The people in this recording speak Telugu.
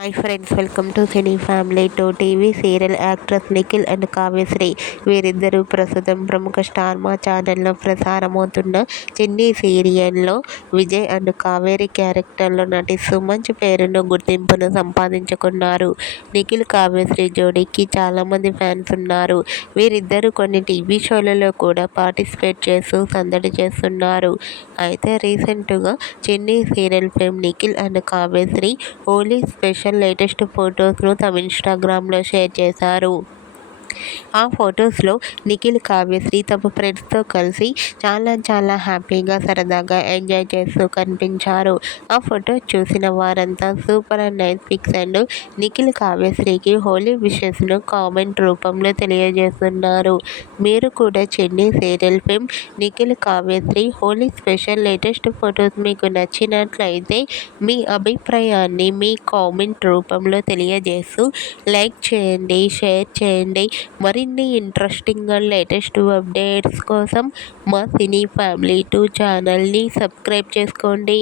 Hi friends, welcome to cine family two TV. Serial actress Nikhil and Kavyasri వీరిద్దరూ ప్రస్తుతం ప్రముఖ స్టార్ మా ఛానల్లో ప్రసారమవుతున్న చిన్ని సీరియల్లో విజయ్ అండ్ కావేరి క్యారెక్టర్లో నటిస్తూ మంచి పేరును గుర్తింపును సంపాదించుకున్నారు. నిఖిల్ కావ్యశ్రీ జోడీకి చాలామంది ఫ్యాన్స్ ఉన్నారు. వీరిద్దరూ కొన్ని టీవీ షోలలో కూడా పార్టిసిపేట్ చేస్తూ సందడి చేస్తున్నారు. అయితే రీసెంట్గా Chinni serial fame Nikhil and Kavyasri Holi special latest ఫొటోస్ను తమ ఇన్స్టాగ్రామ్లో షేర్ చేశారు. ఆ ఫొటోస్లో నిఖిల్ కావ్యశ్రీ తమ ఫ్రెండ్స్తో కలిసి చాలా హ్యాపీగా సరదాగా ఎంజాయ్ చేస్తూ కనిపించారు. ఆ ఫొటో చూసిన వారంతా super and nice pics and Nikhil కావ్యశ్రీకి హోలీ విషెస్ను కామెంట్ రూపంలో తెలియజేస్తున్నారు. మీరు కూడా Chennai serial fame Nikhil Kavyasri Holi special latest photos మీకు నచ్చినట్లయితే మీ అభిప్రాయాన్ని మీ కామెంట్ రూపంలో తెలియజేస్తూ లైక్ చేయండి, షేర్ చేయండి. మరిన్ని ఇంట్రెస్టింగ్ అండ్ లేటెస్ట్ అప్డేట్స్ కోసం మా సినీ ఫ్యామిలీ 2 ఛానల్ని సబ్స్క్రైబ్ చేసుకోండి.